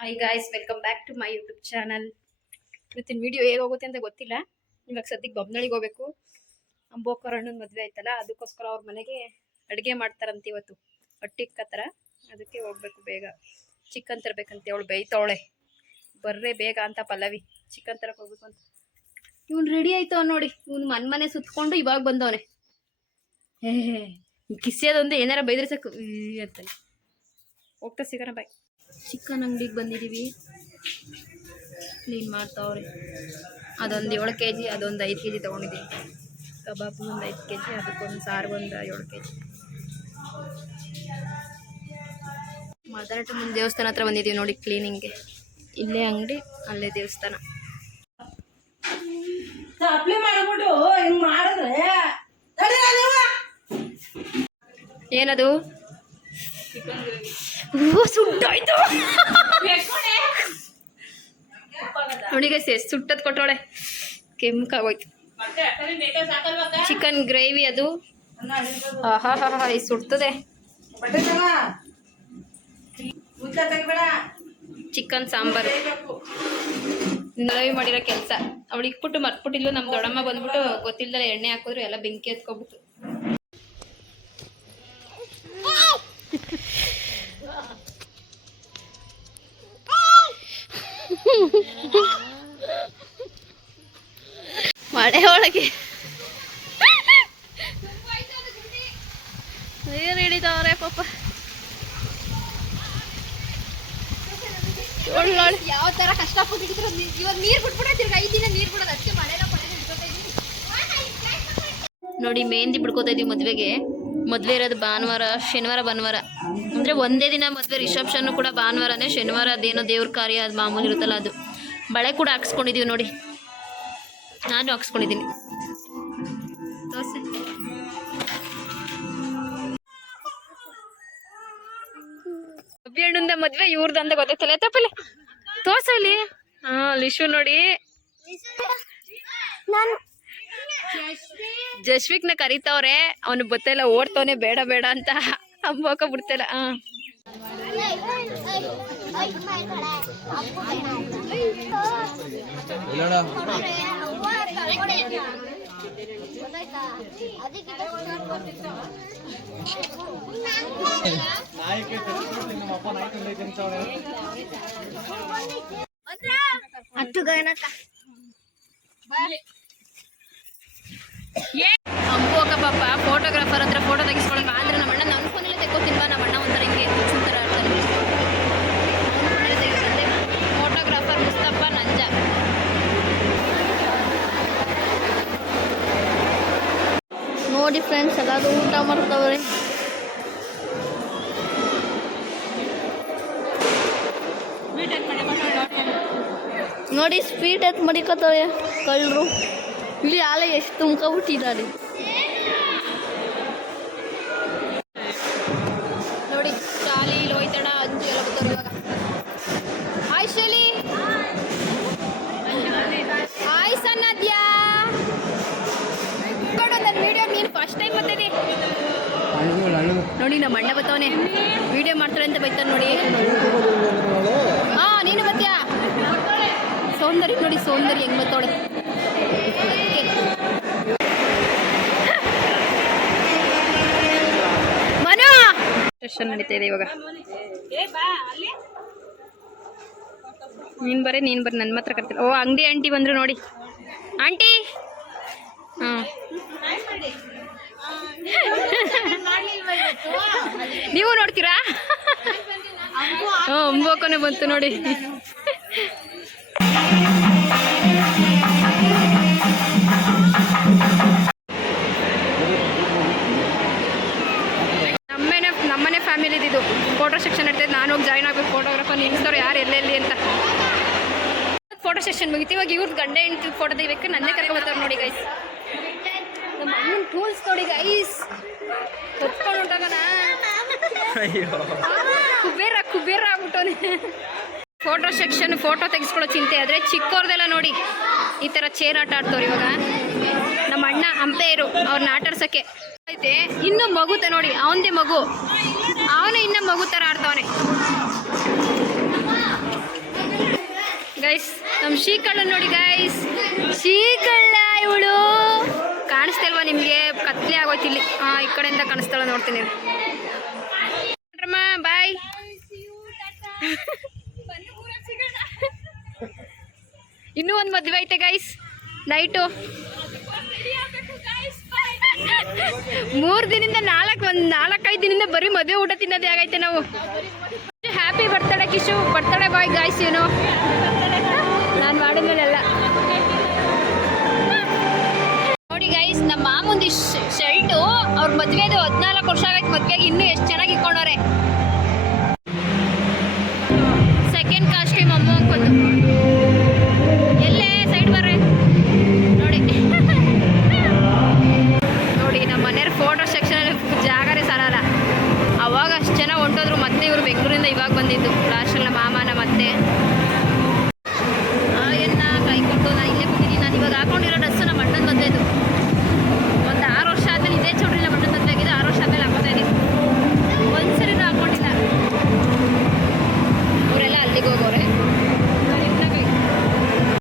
Hi guys, welcome back to my YouTube channel. ಇವತ್ತಿನ video ಹೇಗೆ ಹೋಗುತ್ತೆ ಅಂತ ಗೊತ್ತಿಲ್ಲ. ಇವಾಗ ಸದ್ಯಕ್ಕೆ ಬೊಮ್ಮನಳ್ಳಿಗೆ ಹೋಗ್ಬೇಕು. ಅಂಬೋಕರಣ್ಣನ ಮದುವೆ ಆಯ್ತಲ್ಲ, ಅದಕ್ಕೋಸ್ಕರ ಅವ್ರ ಮನೆಗೆ ಅಡುಗೆ ಮಾಡ್ತಾರಂತೆ ಇವತ್ತು. ಹೊಟ್ಟಿಕ್ಕತ್ತರ, ಅದಕ್ಕೆ ಹೋಗ್ಬೇಕು ಬೇಗ. ಚಿಕನ್ ತರಬೇಕಂತೆ. ಅವಳು ಬೈತವಳೆ, ಬರ್ರೆ ಬೇಗ ಅಂತ ಪಲ್ಲವಿ. ಚಿಕನ್ ತರಕ್ಕೆ ಹೋಗ್ಬೇಕು ಅಂತ. ಇವ್ನು ರೆಡಿ ಆಯ್ತವ ನೋಡಿ. ಇವ್ನು ಮನೆ ಸುತ್ಕೊಂಡು ಇವಾಗ ಬಂದವನೆ. ಕಿಸ್ಸೋದೊಂದು ಏನಾರ ಬೈದ್ರೆ ಸಾಕು ಅಂತಾನೆ. ಹೋಗ್ತಾ ಸಿಗೋಣ, ಬಾಯ್. ಚಿಕನ್ ಅಂಗಡಿಗೆ ಬಂದಿದ್ದೀವಿ. ಕ್ಲೀನ್ ಮಾಡ್ತಾವ್ರೆ. ಅದೊಂದು 7 kg, ಅದೊಂದು 5 kg ತೊಗೊಂಡಿದ್ದೀವಿ. ಕಬಾಬ್ ಒಂದು 5 kg, ಅದಕ್ಕೊಂದು ಸಾರಿಗೊಂದು 7 kg. ಮಾತಾಟ ಮುಂದೆ ದೇವಸ್ಥಾನ ಹತ್ರ ಬಂದಿದ್ದೀವಿ ನೋಡಿ ಕ್ಲೀನಿಂಗ್ಗೆ. ಇಲ್ಲೇ ಅಂಗಡಿ, ಅಲ್ಲೇ ದೇವಸ್ಥಾನ. ಏನದು? ಸುಟ್ಟಾಯ್ತು ನೋಡಿ ಗೈಸ್, ಎಷ್ಟು ಸುಟ್ಟದ್ ಕೊಟ್ಟೋಳೆ. ಕೆಂಪಾಗೋಯ್ತು. ಚಿಕನ್ ಗ್ರೇವಿ ಅದು. ಹಾ ಸುಡ್ತದೆ. ಚಿಕನ್ ಸಾಂಬಾರು ಗ್ರೇವಿ ಮಾಡಿರೋ ಕೆಲಸ. ಅವಳು ಇಕ್ಬಿಟ್ಟು ಮರ್ಬಿಟ್ಟಿದ್ಲು. ನಮ್ಮ ದೊಡ್ಡಮ್ಮ ಬಂದ್ಬಿಟ್ಟು ಗೊತ್ತಿಲ್ದಲ್ಲ ಎಣ್ಣೆ ಹಾಕಿದ್ರು, ಎಲ್ಲ ಬೆಂಕಿ ಎತ್ಕೊಬಿಟ್ಟು. ಮಳೆ ಒಳಗೆ ನೀರು ಹಿಡಿದವ್ರೆ ಪಾಪ. ಯಾವ ತರ ಕಷ್ಟಪಟ್ಟಿದ್ರು ಇವಾಗ ನೀರು ಬಿಟ್ಬಿಟ್ರೆ ತಿರ್ಗಿ 5 ದಿನ ನೀರು ಬಿಡೋದು. ಅದಕ್ಕೆ ಮಳೆನ ನೋಡಿ ಮೆಹಂದಿ ಬಿಡ್ಕೋತಾ ಇದೀವಿ ಮದ್ವೆಗೆ. ಮದುವೆ ಇರೋದು ಭಾನುವಾರ, ಶನಿವಾರ ಭಾನುವಾರ ಅಂದರೆ ಒಂದೇ ದಿನ ಮದುವೆ. ರಿಸೆಪ್ಷನ್ನು ಕೂಡ ಭಾನುವಾರನೇ. ಶನಿವಾರ ಅದೇನೋ ದೇವ್ರ ಕಾರ್ಯ, ಅದು ಮಾಮೂಲಿ ಇರುತ್ತಲ್ಲ ಅದು. ಬಳೆ ಕೂಡ ಹಾಕ್ಸ್ಕೊಂಡಿದ್ದೀವಿ ನೋಡಿ. ನಾನು ಹಾಕ್ಸ್ಕೊಂಡಿದ್ದೀನಿ. ದೋಸೆ ಅಭಿಯಣ್ಣಂದ ಮದ್ವೆ ಇವ್ರದ್ದು ಅಂತ ಗೊತ್ತಾಯ್ತಲ್ಲ. ತಪ್ಪಲೆ ತೋರ್ಸ ಇಲ್ಲಿ. ಲಿಶು ನೋಡಿ, ಜಶ್ವಿಕ್ನ ಕರಿತವ್ರೆ. ಅವನು ಗೊತ್ತಿಲ್ಲ, ಓಡ್ತವನೆ ಬೇಡ ಬೇಡ ಅಂತ. ಅಂಬೋಕ ಬಿಡ್ತಿಲ್ಲ. ಅಂಬೋಕ ಪಾಪ ಫೋಟೋಗ್ರಾಫರ್ ಹತ್ರ ಫೋಟೋ ತೆಗಿಸ್ಕೊಳಕ. ಆದ್ರೆ ನಮ್ಮ ಅಣ್ಣ ನನ್ನ ಫೋನಲ್ಲೇ ತೆಕ್ಕೋತಿಲ್ವಾ. ನಮ್ಮ ಅಣ್ಣ ಒಂಥರ ಹಿಂಗೆ ಹುಚ್ಚುತ್ತರ ಆಡ್ತಾನೆ. ಫೋಟೋಗ್ರಾಫರ್ ಮುಸ್ತಫ ನಂಜ. ನೋಡಿ ಫ್ರೆಂಡ್ಸ್, ಎಲ್ಲಾದ್ರೂ ಊಟ ಮಾಡ್ತವ್ರೆ. ನೋಡಿ ಸ್ವೀಟ್ ಎತ್ ಮಡಿಕೋತವ್ರೆ ಕಳ್ಳರು. ಇಲ್ಲಿ ಆಲೆ ಎಷ್ಟು ತುಂಬ್ಕೊಬಿಟ್ಟಿದ್ದಾರೆ ನೋಡಿ. ಶಾಲಿ, ಲೋಯ್ತಣ, ಅಂಜು ಎಲ್ಲ ಬರ್ತಾರೆ ಇವಾಗ. ಹಾಯ್ ಶಾಲಿ. ಹಾಯ್ ಸನ್ನದ್ಯಾ. ನೋಡು ನನ್ನ ವಿಡಿಯೋ ನೀನು ಫಸ್ಟ್ ಟೈಮ್ ಬರ್ತಿದ್ದಿ ನೋಡಿ. ನಮ್ಮ ಅಣ್ಣ ಬತ್ತವನೆ, ವಿಡಿಯೋ ಮಾಡ್ತಾಳೆ ಅಂತ ಬೈತಾನೆ ನೋಡಿ. ನೀನು ಬತ್ತೀಯಾ? ಸೌಂದರ್ಯ ನೋಡಿ, ಸೌಂದರ್ಯ ಹೆಂಗ್ ಬತ್ತವಳೆ. ಮನು ಸೆಷನ್ ನಡೀತಾ ಇದೆ ಇವಾಗ. ನೀನ್ ಬರ್ರಿ ನನ್ನ ಮಾತ್ರ ಕರ್ತೀನಿ. ಓ, ಅಂಗಡಿ ಆಂಟಿ ಬಂದ್ರು ನೋಡಿ. ಆಂಟಿ, ನೀವು ನೋಡ್ತೀರಾ? ಅಂಬೋಕನೆ ಬಂತು ನೋಡಿ. ನಮ್ಮನೆ ಫ್ಯಾಮಿಲಿ ಇದು. ಫೋಟೋ ಸೆಕ್ಷನ್ ಇರ್ತೈತೆ. ನಾನು ಹೋಗಿ ಜಾಯ್ನ್ ಆಗ್ಬೇಕು. ಫೋಟೋಗ್ರಾಫರ್ ನಿಲ್ಸ್ತವ್ರು ಯಾರು ಎಲ್ಲೆಲ್ಲಿ ಅಂತ. ಫೋಟೋ ಸೆಕ್ಷನ್ ಮುಗಿತು. ಇವಾಗ ಇವ್ರದ್ದು ಗಂಡ ಹೆಂಡತಿ ಫೋಟೋ ತೆಗಿಬೇಕು. ನನ್ನೇ ಕರ್ಕೊಬರ್ತಾರೆ ನೋಡಿ ಗೈಸ್. ನಮ್ಮ ಅಣ್ಣನ ಟೂಲ್ಸ್ ನೋಡಿ ಗೈಸ್. ಕತ್ಕೊಂಡು ಹೊಂಟೋಗೋಣ. ಕುಬೇರ ಆಗ್ಬಿಟ್ಟವನೆ. ಫೋಟೋ ಸೆಕ್ಷನ್, ಫೋಟೋ ತೆಗೆಸ್ಕೊಳ್ಳೋ ಚಿಂತೆ. ಆದರೆ ಚಿಕ್ಕವ್ರದೆಲ್ಲ ನೋಡಿ ಈ ಥರ ಚೇರ್ ಆಟ ಆಡ್ತವ್ರು ಇವಾಗ. ನಮ್ಮ ಅಣ್ಣ ಅಂಪೇರು, ಅವ್ರನ್ನ ಆಟಾಡ್ಸೋಕ್ಕೆ ಐತೆ. ಇನ್ನೂ ಮಗುತ ನೋಡಿ, ಅವನದೇ ಮಗು. ಅವನು ಇನ್ನೂ ಮಗು ಥರ ಆಡ್ತವನೆ. ಗೈಸ್ ನಮ್ಮ ಶ್ರೀಕಳ್ಳ ನೋಡಿ ಗೈಸ್, ಶ್ರೀಕಳ್ಳ ಇವಳು ಕಾಣಿಸ್ತಿಲ್ವಾ ನಿಮಗೆ? ಕತ್ಲೆ ಆಗೋಯ್ತು ಇಲ್ಲಿ. ಈ ಕಡೆಯಿಂದ ಕಾಣಿಸ್ತಾಳ ನೋಡ್ತೀನಿ. ಬಾಯ್. ಇನ್ನೂ ಒಂದು ಮದುವೆ ಐತೆ ಗೈಸ್ ನೈಟು. 3 ದಿನದಿಂದ 4-5 ದಿನದಿಂದ ಬರೀ ಮದುವೆ ಊಟ ತಿನ್ನೋದೇ ಆಗೈತೆ ನಾವು. Happy birthday Kishu, birthday boy guys. ಏನು ನಾನು ಮಾಡಿದ್ಮೇಲೆಲ್ಲ ನೋಡಿ ಗೈಸ್, ನಮ್ಮ ಮಾಮೂಂದು ಶರ್ಟು ಅವ್ರ ಮದುವೆದು 14 ವರ್ಷ ಆಗೈತೆ. ಮದುವೆಗೆ ಇನ್ನೂ ಎಷ್ಟು ಚೆನ್ನಾಗಿ